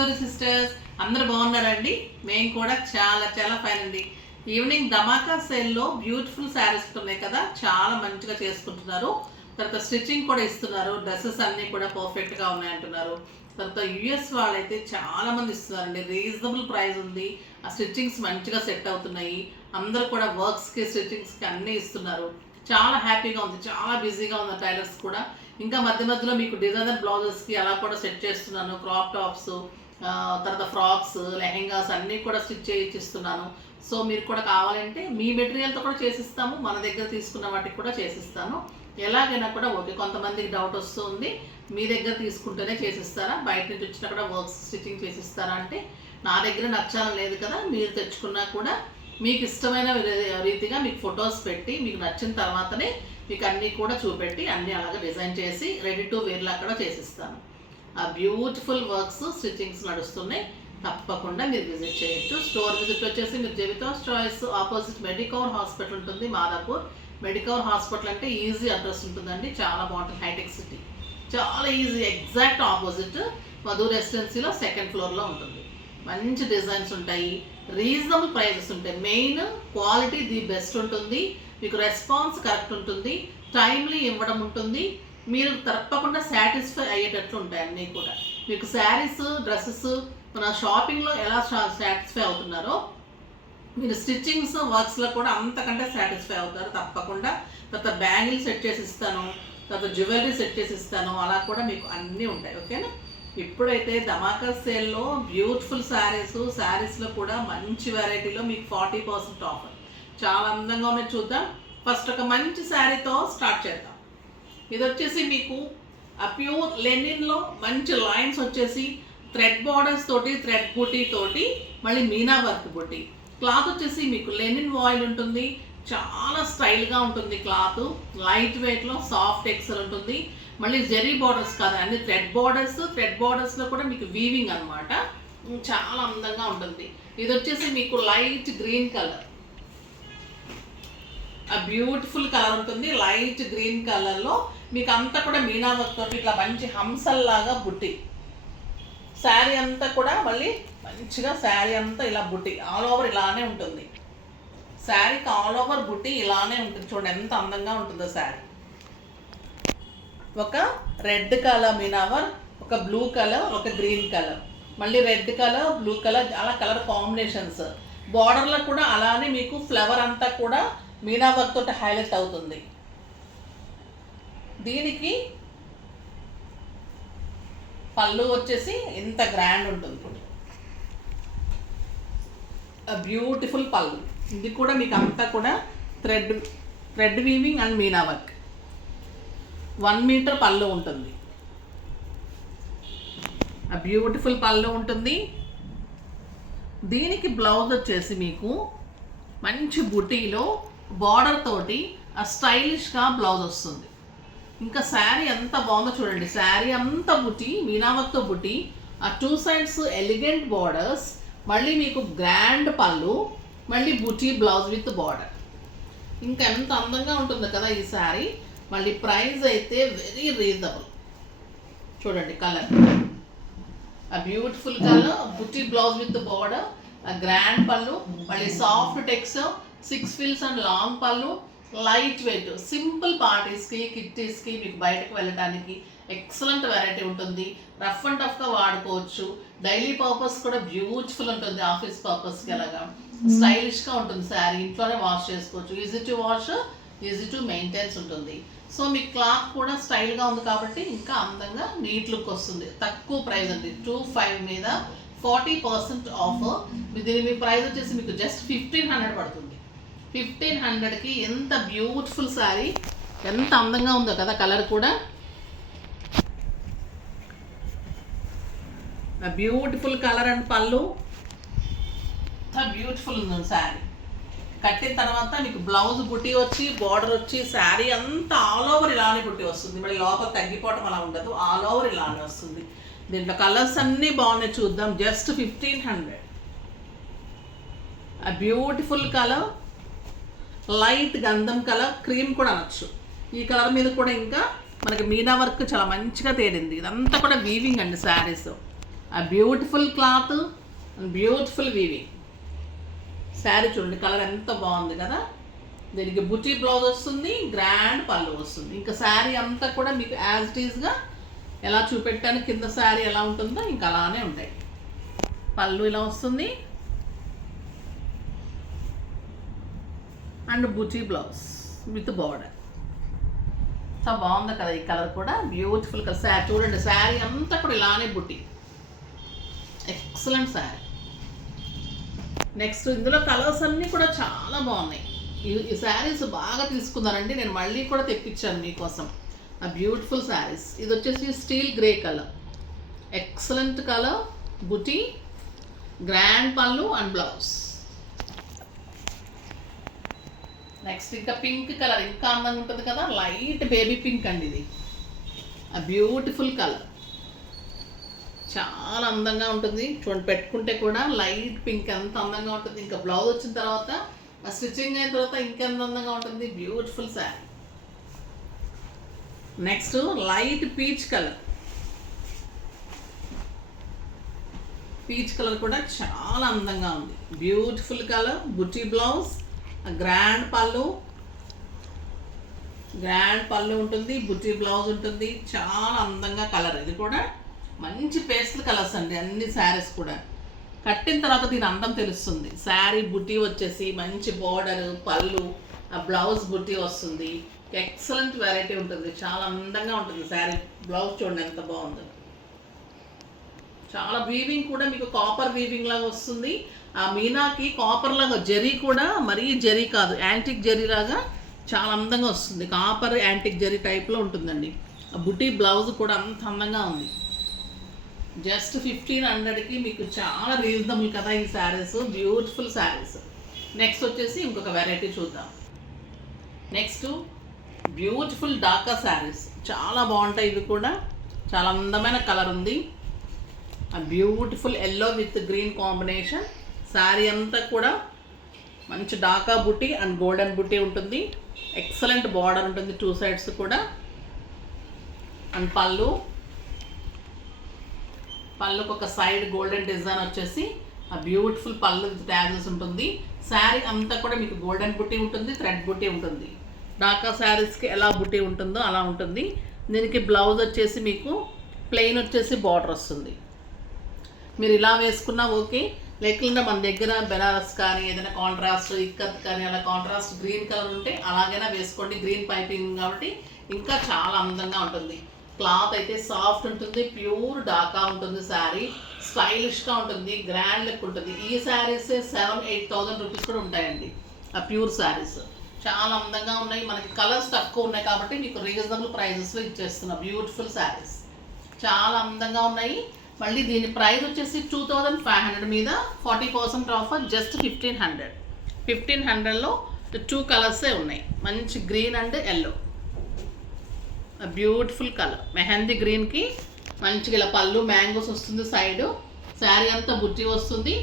Gauri sisters అందరూ బాగున్నారండి. మేము కూడా చాలా చాలా ఫైన్ అండి. ఈవినింగ్ ధమాకా సేల్లో బ్యూటిఫుల్ శారీస్ ఉన్నాయి కదా, చాలా మంచిగా చేసుకుంటున్నారు. తర్వాత స్టిచ్చింగ్ కూడా ఇస్తున్నారు. డ్రెస్సెస్ అన్నీ కూడా పర్ఫెక్ట్గా ఉన్నాయంటున్నారు. తర్వాత యుఎస్ వాళ్ళైతే చాలా మంది ఇస్తున్నారండి. రీజనబుల్ ప్రైస్ ఉంది. ఆ స్టిచ్చింగ్స్ మంచిగా సెట్ అవుతున్నాయి. అందరూ కూడా వర్క్స్కి స్టిచ్చింగ్స్కి అన్నీ ఇస్తున్నారు. చాలా హ్యాపీగా ఉంది, చాలా బిజీగా ఉంది టైలర్స్ కూడా. ఇంకా మధ్య మధ్యలో మీకు డిజైనర్ బ్లౌజెస్కి అలా కూడా సెట్ చేస్తున్నాను. క్రాప్ టాప్స్, తర్వాత ఫ్రాక్స్, లెహెంగాస్ అన్నీ కూడా స్టిచ్ చేయించిస్తున్నాను. సో మీరు కూడా కావాలంటే మీ మెటీరియల్తో కూడా చేసిస్తాము, మన దగ్గర తీసుకున్న వాటికి కూడా చేసిస్తాను. ఎలాగైనా కూడా ఓకే. కొంతమందికి డౌట్ వస్తుంది, మీ దగ్గర తీసుకుంటేనే చేసిస్తారా, బయట నుంచి వచ్చినా కూడా వర్క్స్ స్టిచ్చింగ్ చేసిస్తారా అంటే, నా దగ్గర నచ్చాలని లేదు కదా, మీరు తెచ్చుకున్నా కూడా మీకు ఇష్టమైన రీతిగా మీకు ఫొటోస్ పెట్టి మీకు నచ్చిన తర్వాతనే మీకు అన్నీ కూడా చూపెట్టి అన్నీ అలాగే డిజైన్ చేసి రెడీ టు వేర్లా కూడా చేసిస్తాను. ఆ బ్యూటిఫుల్ వర్క్స్ స్టిచ్చింగ్స్ నడుస్తున్నాయి. తప్పకుండా మీరు విజిట్ చేయొచ్చు. స్టోర్ విజిట్ వచ్చేసి మీరు Jeevitha's choice opposite Medicover hospital ఉంటుంది, మాదాపూర్. మెడికవర్ హాస్పిటల్ అంటే ఈజీ అడ్రస్ ఉంటుందండి, చాలా బాగుంటుంది. హైటెక్ సిటీ చాలా ఈజీ, ఎగ్జాక్ట్ ఆపోజిట్ మధు రెసిడెన్సీలో సెకండ్ ఫ్లోర్లో ఉంటుంది. మంచి డిజైన్స్ ఉంటాయి, రీజనబుల్ ప్రైజెస్ ఉంటాయి. మెయిన్ క్వాలిటీ ది బెస్ట్ ఉంటుంది, మీకు రెస్పాన్స్ కరెక్ట్ ఉంటుంది, టైమ్లీ ఇవ్వడం ఉంటుంది. మీరు తప్పకుండా సాటిస్ఫై అయ్యేటట్లు ఉంటాయి అన్నీ కూడా. మీకు శారీస్, డ్రెస్సెస్ మన షాపింగ్లో ఎలా సాటిస్ఫై అవుతున్నారో మీరు స్టిచ్చింగ్స్, వర్క్స్లో కూడా అంతకంటే సాటిస్ఫై అవుతారు తప్పకుండా. తర్వాత బ్యాంగిల్ సెట్ చేసి ఇస్తాను, తర్వాత జ్యువెలరీ సెట్ చేసి ఇస్తాను, అలా కూడా మీకు అన్నీ ఉంటాయి. ఓకేనా. ఇప్పుడైతే ధమాకా సేల్లో బ్యూటిఫుల్ శారీస్లో కూడా మంచి వెరైటీలో మీకు 40% ఆఫర్. చాలా అందంగా ఉన్నాయి, చూద్దాం. ఫస్ట్ ఒక మంచి శారీతో స్టార్ట్ చేద్దాం. ఇది వచ్చేసి మీకు ఆ ప్యూర్ లెనిన్లో మంచి లైన్స్ వచ్చేసి థ్రెడ్ బార్డర్స్ తోటి, థ్రెడ్ బుటీ తోటి, మళ్ళీ మీనా వర్క్ బుటీ. క్లాత్ వచ్చేసి మీకు లెనిన్ వాయిల్ ఉంటుంది, చాలా స్టైల్గా ఉంటుంది. క్లాత్ లైట్ వెయిట్లో సాఫ్ట్ ఎక్సెల్ ఉంటుంది. మళ్ళీ జెరీ బార్డర్స్ కాదు, అన్ని థ్రెడ్ బార్డర్స్. థ్రెడ్ బార్డర్స్లో కూడా మీకు వీవింగ్ అనమాట, చాలా అందంగా ఉంటుంది. ఇది వచ్చేసి మీకు లైట్ గ్రీన్ కలర్, ఆ బ్యూటిఫుల్ కలర్ ఉంటుంది. లైట్ గ్రీన్ కలర్లో మీకు అంతా కూడా మీనా వర్క్ తోటి ఇట్లా మంచి హంసల్లాగా బుట్టి. శారీ అంతా కూడా మళ్ళీ మంచిగా శారీ అంతా ఇలా బుట్టి ఆల్ ఓవర్ ఇలానే ఉంటుంది. శారీకి ఆల్ ఓవర్ బుట్టి ఇలానే ఉంటుంది. చూడండి ఎంత అందంగా ఉంటుందో శారీ. ఒక రెడ్ కలర్ మీనావర్, ఒక బ్లూ కలర్, ఒక గ్రీన్ కలర్, మళ్ళీ రెడ్ కలర్, బ్లూ కలర్, అలా కలర్ కాంబినేషన్స్. బార్డర్లో కూడా అలానే మీకు ఫ్లవర్ అంతా కూడా మీనా వర్క్ తోటి హైలైట్ అవుతుంది. దీనికి పళ్ళు వచ్చేసి ఎంత గ్రాండ్ ఉంటుంది, బ్యూటిఫుల్ పళ్ళు. ఇది కూడా మీకు అంతా కూడా thread weaving and meena work. 1 metre పళ్ళు ఉంటుంది, ఆ బ్యూటిఫుల్ పళ్ళు ఉంటుంది. దీనికి బ్లౌజ్ వచ్చేసి మీకు మంచి బుటీలో బార్డర్ తోటి ఆ స్టైలిష్గా బ్లౌజ్ వస్తుంది. ఇంకా శారీ ఎంత బాగుందో చూడండి. శారీ అంతా బుటీ, మీనావర్క్తో బుటీ, ఆ 2 సైడ్స్ ఎలిగెంట్ బార్డర్స్, మళ్ళీ మీకు గ్రాండ్ పళ్ళు, మళ్ళీ బుటీ బ్లౌజ్ విత్ బార్డర్. ఇంకా ఎంత అందంగా ఉంటుందో కదా ఈ శారీ. మళ్ళీ ప్రైస్ అయితే వెరీ రీజనబుల్. చూడండి కలర్, ఆ బ్యూటిఫుల్ కలర్, బుటీ బ్లౌజ్ విత్ బార్డర్, ఆ గ్రాండ్ పళ్ళు, మళ్ళీ సాఫ్ట్ టెక్స్, 6 ఫిల్స్ అండ్ లాంగ్ పళ్ళు, లైట్ వెయిట్. సింపుల్ పార్టీస్కి, కిట్టీస్కి, మీకు బయటకు వెళ్ళడానికి ఎక్సలెంట్ వెరైటీ ఉంటుంది. రఫ్ అండ్ టఫ్గా వాడుకోవచ్చు. డైలీ పర్పస్ కూడా బ్యూటిఫుల్ ఉంటుంది, ఆఫీస్ పర్పస్కి అలాగా స్టైలిష్గా ఉంటుంది శారీ. ఇంట్లోనే వాష్ చేసుకోవచ్చు, easy to wash, easy to maintains ఉంటుంది. సో మీ క్లాత్ కూడా స్టైల్గా ఉంది కాబట్టి ఇంకా అందంగా నీట్ లుక్ వస్తుంది. తక్కువ ప్రైస్ అండి, 25 మీద 40% ఆఫర్. దీని మీ ప్రైస్ వచ్చేసి మీకు జస్ట్ 1500 పడుతుంది. 1500కి ఎంత బ్యూటిఫుల్ శారీ, ఎంత అందంగా ఉందో కదా. కలర్ కూడా బ్యూటిఫుల్ కలర్ అండ్ పళ్ళు, బ్యూటిఫుల్ ఉంది శారీ. కట్టిన తర్వాత మీకు బ్లౌజ్ బుట్టి వచ్చి, బార్డర్ వచ్చి, శారీ అంతా ఆల్ ఓవర్ ఇలానే బుట్టి వస్తుంది. మళ్ళీ లోపల తగ్గిపోవటం అలా ఉండదు, ఆల్ ఓవర్ ఇలానే వస్తుంది. దీంట్లో కలర్స్ అన్నీ బాగున్నాయి, చూద్దాం. జస్ట్ 1500. ఆ బ్యూటిఫుల్ కలర్, లైట్ గంధం కలర్, క్రీమ్ కూడా అనొచ్చు. ఈ కలర్ మీద కూడా ఇంకా మనకి మీనా వర్క్ చాలా మంచిగా తేలింది. ఇదంతా కూడా వీవింగ్ అండి శారీస్. ఆ beautiful cloth and beautiful weaving. Sari చూడండి కలర్ ఎంత బాగుంది కదా. దీనికి బుటీ బ్లౌజ్ వస్తుంది, గ్రాండ్ పళ్ళు వస్తుంది. ఇంకా శారీ అంతా కూడా మీకు యాజ్ ఇట్ ఈస్గా ఎలా చూపెట్టాను, కింద శారీ ఎలా ఉంటుందో ఇంకా అలానే ఉంటాయి. పళ్ళు ఇలా వస్తుంది and buti blouse with border. చాలా బాగుంది కదా ఈ కలర్ కూడా, బ్యూటిఫుల్ కలర్. శారీ చూడండి, శారీ అంతా కూడా ఇలానే బుట్టి, ఎక్సలెంట్ శారీ. నెక్స్ట్ ఇందులో కలర్స్ అన్నీ కూడా చాలా బాగున్నాయి. ఈ శారీస్ బాగా తీసుకున్నారండి, నేను మళ్ళీ కూడా తెప్పించాను మీకోసం ఆ బ్యూటిఫుల్ శారీస్. ఇది వచ్చేసి steel grey colour, excellent colour, బుటీ, గ్రాండ్ పళ్ళు అండ్ బ్లౌజ్. నెక్స్ట్ ఇంకా పింక్ కలర్ ఇంకా అందంగా ఉంటుంది కదా, లైట్ బేబీ పింక్ అండి ఇది. ఆ బ్యూటిఫుల్ కలర్ చాలా అందంగా ఉంటుంది చూడండి, పెట్టుకుంటే కూడా లైట్ పింక్ ఎంత అందంగా ఉంటుంది. ఇంకా బ్లౌజ్ వచ్చిన తర్వాత స్టిచ్చింగ్ అయిన తర్వాత ఇంకెంత అందంగా ఉంటుంది, beautiful sari. Next light peach colour. Peach colour కూడా చాలా అందంగా ఉంది, బ్యూటిఫుల్ కలర్, బుటీ బ్లౌజ్, గ్రాండ్ పళ్ళు ఉంటుంది, బుటీ బ్లౌజ్ ఉంటుంది. చాలా అందంగా కలర్. ఇది కూడా మంచి పేస్టల్ కలర్స్ అండి అన్ని శారీస్ కూడా. కట్టిన తర్వాత దీని అందం తెలుస్తుంది. శారీ బుటీ వచ్చేసి మంచి బోర్డర్, పళ్ళు, ఆ బ్లౌజ్ బుటీ వస్తుంది. ఎక్సలెంట్ వెరైటీ ఉంటుంది, చాలా అందంగా ఉంటుంది శారీ. బ్లౌజ్ చూడండి ఎంత బాగుందో. చాలా వీవింగ్ కూడా మీకు కాపర్ వీవింగ్ లాగా వస్తుంది. ఆ మీనాకి కాపర్ లాగా జరీ కూడా మరీ జరీ కాదు, యాంటిక్ జరీ లాగా చాలా అందంగా వస్తుంది. కాపర్ యాంటిక్ జరీ టైప్లో ఉంటుందండి. ఆ బుటీ బ్లౌజ్ కూడా అంత అందంగా ఉంది. జస్ట్ 1500కి మీకు చాలా రీజనబుల్ కదా ఈ శారీస్, బ్యూటిఫుల్ శారీస్. నెక్స్ట్ వచ్చేసి ఇంకొక వెరైటీ చూద్దాం. నెక్స్ట్ బ్యూటిఫుల్ డాకా శారీస్, చాలా బాగుంటాయి ఇవి కూడా. చాలా అందమైన కలర్ ఉంది, ఆ beautiful yellow with green combination. Sari అంతా కూడా మంచి డాకా బుట్టి అండ్ గోల్డెన్ బుట్టి ఉంటుంది. ఎక్సలెంట్ బార్డర్ ఉంటుంది టూ సైడ్స్ కూడా. అండ్ పళ్ళుకు ఒక సైడ్ గోల్డెన్ డిజైన్ వచ్చేసి ఆ బ్యూటిఫుల్ పళ్ళు విత్ ట్యాజెస్ ఉంటుంది. శారీ అంతా కూడా మీకు గోల్డెన్ బుట్టి ఉంటుంది, థ్రెడ్ బుట్టి ఉంటుంది. డాకా శారీస్కి ఎలా బుట్టి ఉంటుందో అలా ఉంటుంది. దీనికి బ్లౌజ్ వచ్చేసి మీకు ప్లెయిన్ వచ్చేసి బార్డర్ వస్తుంది. మీరు ఇలా వేసుకున్నా ఓకే, లేకుండా మన దగ్గర బెనారస్ కానీ ఏదైనా కాంట్రాస్ట్ ఇక్కత్ కానీ అలా కాంట్రాస్ట్ గ్రీన్ కలర్ ఉంటే అలాగైనా వేసుకోండి. గ్రీన్ పైపింగ్ కాబట్టి ఇంకా చాలా అందంగా ఉంటుంది. క్లాత్ అయితే సాఫ్ట్ ఉంటుంది, ప్యూర్ డాకా ఉంటుంది. శారీ స్టైలిష్గా ఉంటుంది, గ్రాండ్ లుక్ ఉంటుంది. ఈ శారీస్ 7,000-8,000 రూపీస్ కూడా ఉంటాయండి. ఆ ప్యూర్ శారీస్ చాలా అందంగా ఉన్నాయి. మనకి కలర్స్ తక్కువ ఉన్నాయి కాబట్టి మీకు రీజనబుల్ ప్రైజెస్లో ఇచ్చేస్తున్నా. బ్యూటిఫుల్ శారీస్ చాలా అందంగా ఉన్నాయి. మళ్ళీ దీని ప్రైస్ వచ్చేసి 2,500 మీద 40% ఆఫర్, జస్ట్ 1,500. 1,500లో 2 కలర్సే ఉన్నాయి, మంచి green and yellow. Beautiful colour mehndi గ్రీన్కి మంచిగా ఇలా పళ్ళు మ్యాంగోస్ వస్తుంది. సైడ్ శారీ అంతా బుట్టి వస్తుంది.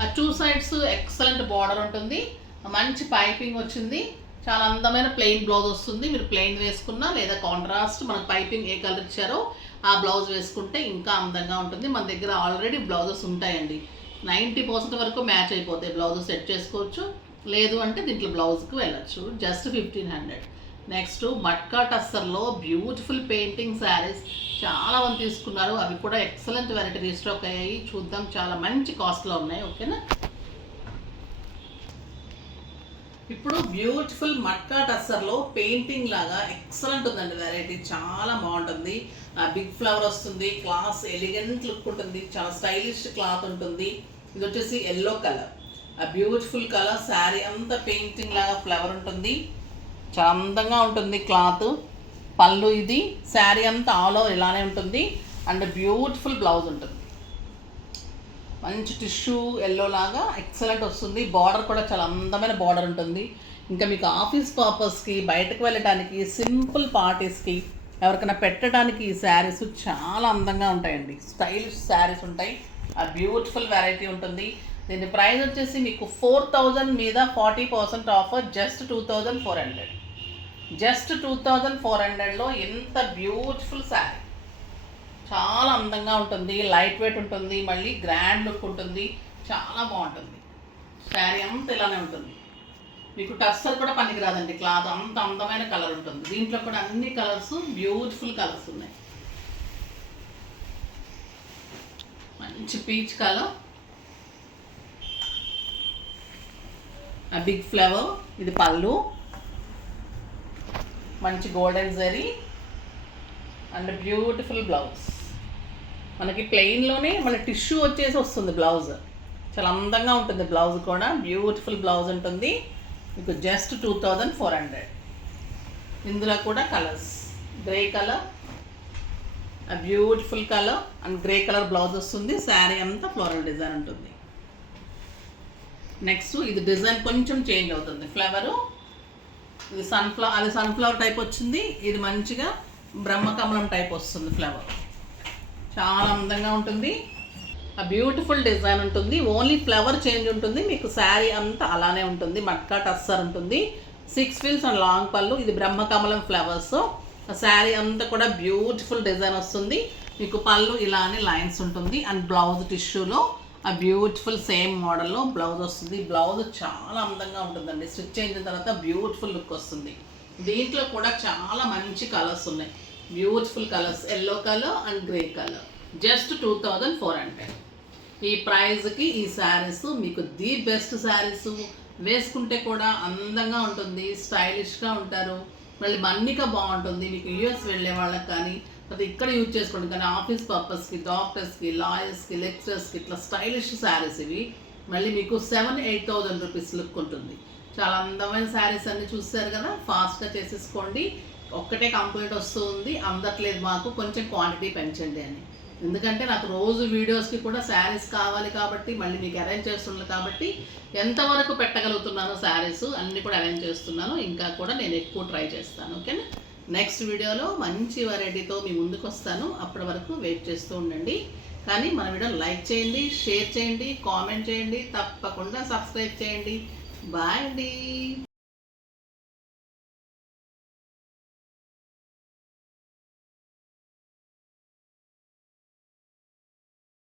ఆ 2 సైడ్స్ ఎక్సలెంట్ బార్డర్ ఉంటుంది, మంచి పైపింగ్ వచ్చింది. చాలా అందమైన ప్లెయిన్ బ్లౌజ్ వస్తుంది. మీరు ప్లెయిన్ వేసుకున్నా లేదా కాంట్రాస్ట్ మనకు పైపింగ్ ఏ కలర్ ఇచ్చారో ఆ బ్లౌజ్ వేసుకుంటే ఇంకా అందంగా ఉంటుంది. మన దగ్గర ఆల్రెడీ బ్లౌజెస్ ఉంటాయండి, 90% వరకు మ్యాచ్ అయిపోతాయి. బ్లౌజ్ సెట్ చేసుకోవచ్చు, లేదు అంటే దీంట్లో బ్లౌజ్కి వెళ్ళచ్చు. జస్ట్ 1,500. నెక్స్ట్ మట్కా టస్సర్లో బ్యూటిఫుల్ పెయింటింగ్ శారీస్ చాలా మంది తీసుకున్నారు. అవి కూడా ఎక్సలెంట్ వెరైటీ రీస్టాక్ అయ్యాయి. చూద్దాం, చాలా మంచి కాస్ట్లో ఉన్నాయి. ఓకేనా. ఇప్పుడు బ్యూటిఫుల్ మట్కా టస్సర్లో పెయింటింగ్ లాగా ఎక్సలెంట్ ఉందండి వెరైటీ, చాలా బాగుంటుంది. బిగ్ ఫ్లవర్ వస్తుంది, క్లాస్ ఎలిగెంట్ లుక్ ఉంటుంది, చాలా స్టైలిష్ క్లాత్ ఉంటుంది. ఇది వచ్చేసి ఎల్లో కలర్, ఆ బ్యూటిఫుల్ కలర్. శారీ అంతా పెయింటింగ్ లాగా ఫ్లవర్ ఉంటుంది, చాలా అందంగా ఉంటుంది క్లాత్. పళ్ళు ఇది, శారీ అంతా ఆల్ ఓవర్ ఇలానే ఉంటుంది. అండ్ బ్యూటిఫుల్ బ్లౌజ్ ఉంటుంది, మంచి టిష్యూ ఎల్లో లాగా ఎక్సలెంట్ వస్తుంది. బార్డర్ కూడా చాలా అందమైన బార్డర్ ఉంటుంది. ఇంకా మీకు ఆఫీస్ పర్పస్కి, బయటకు వెళ్ళడానికి, సింపుల్ పార్టీస్కి, ఎవరికైనా పెట్టడానికి ఈ శారీస్ చాలా అందంగా ఉంటాయండి. స్టైలిష్ శారీస్ ఉంటాయి, ఆ బ్యూటిఫుల్ వెరైటీ ఉంటుంది. దీని ప్రైస్ వచ్చేసి మీకు 4,000 మీద 40% ఆఫర్, జస్ట్ 2,400. జస్ట్ 2,400లో ఎంత బ్యూటిఫుల్ శారీ. చాలా అందంగా ఉంటుంది, లైట్ వెయిట్ ఉంటుంది, మళ్ళీ గ్రాండ్ లుక్ ఉంటుంది, చాలా బాగుంటుంది. శారీ అంతా ఇలానే ఉంటుంది. మీకు టస్సర్ కూడా పనికిరాదండి, క్లాత్ అంత అందమైన కలర్ ఉంటుంది. దీంట్లో కూడా అన్ని కలర్స్ బ్యూటిఫుల్ కలర్స్ ఉన్నాయి. మంచి పీచ్ కలర్, ఆ బిగ్ ఫ్లవర్, ఇది పళ్ళు, మంచి golden zari and beautiful blouse. మనకి ప్లెయిన్లోనే మన టిష్యూ వచ్చేసి వస్తుంది బ్లౌజ్. చాలా అందంగా ఉంటుంది బ్లౌజ్ కూడా, బ్యూటిఫుల్ బ్లౌజ్ ఉంటుంది. మీకు జస్ట్ 2400. ఇందులో కూడా కలర్స్, గ్రే కలర్, ఆ beautiful colour and grey colour blouse వస్తుంది. శారీ అంతా ఫ్లోరల్ డిజైన్ ఉంటుంది. నెక్స్ట్ ఇది డిజైన్ కొంచెం చేంజ్ అవుతుంది. ఫ్లవరు ఇది సన్ఫ్లవర్ టైప్ వచ్చింది. ఇది మంచిగా బ్రహ్మకమలం టైప్ వస్తుంది. ఫ్లవర్ చాలా అందంగా ఉంటుంది. ఆ బ్యూటిఫుల్ డిజైన్ ఉంటుంది. ఓన్లీ ఫ్లవర్ చేంజ్ ఉంటుంది. మీకు శారీ అంతా అలానే ఉంటుంది. మట్కా టస్సర్ ఉంటుంది. 6 ఫిల్స్ అండ్ లాంగ్ పళ్ళు. ఇది బ్రహ్మకమలం ఫ్లవర్స్. శారీ అంతా కూడా బ్యూటిఫుల్ డిజైన్ వస్తుంది. మీకు పళ్ళు ఇలానే లైన్స్ ఉంటుంది అండ్ బ్లౌజ్ టిష్యూలో ఆ బ్యూటిఫుల్ సేమ్ మోడల్లో బ్లౌజ్ వస్తుంది. బ్లౌజ్ చాలా అందంగా ఉంటుందండి. స్టిచ్ అయిన తర్వాత బ్యూటిఫుల్ లుక్ వస్తుంది. దీంట్లో కూడా చాలా మంచి కలర్స్ ఉన్నాయి. Beautiful colours, yellow colour and grey colour. Just 2400. ఈ ప్రైజ్కి ఈ శారీస్ మీకు ది బెస్ట్ శారీస్. వేసుకుంటే కూడా అందంగా ఉంటుంది, స్టైలిష్గా ఉంటారు, మళ్ళీ మన్నిక బాగుంటుంది. మీకు యూఎస్ వెళ్ళే వాళ్ళకి కానీ అది ఇక్కడ యూజ్ చేసుకోండి, కానీ ఆఫీస్ పర్పస్కి, డాక్టర్స్కి, లాయర్స్కి, లెక్చరర్స్కి ఇట్లా స్టైలిష్ శారీస్ ఇవి. మళ్ళీ మీకు 7,000-8,000 రూపీస్ లుక్ ఉంటుంది. చాలా అందమైన శారీస్ అన్నీ చూస్తారు కదా, ఫాస్ట్గా చేసేసుకోండి. ఒక్కటే కంప్లీట్ వస్తుంది, అందట్లేదు మాకు, కొంచెం క్వాంటిటీ పెంచండి అని. ఎందుకంటే నాకు రోజు వీడియోస్కి కూడా శారీస్ కావాలి కాబట్టి, మళ్ళీ మీకు అరేంజ్ చేస్తున్నాను కాబట్టి ఎంతవరకు పెట్టగలుగుతున్నాను శారీస్ అన్నీ కూడా అరేంజ్ చేస్తున్నాను. ఇంకా కూడా నేను ఎక్కువ ట్రై చేస్తాను. ఓకేనా? నెక్స్ట్ వీడియోలో మంచి వెరైటీతో మీ ముందుకు వస్తాను. అప్పటి వరకు వెయిట్ చేస్తూ ఉండండి. కానీ మన వీడియో లైక్ చేయండి, షేర్ చేయండి, కామెంట్ చేయండి, తప్పకుండా సబ్స్క్రైబ్ చేయండి. బాయ్ అండి.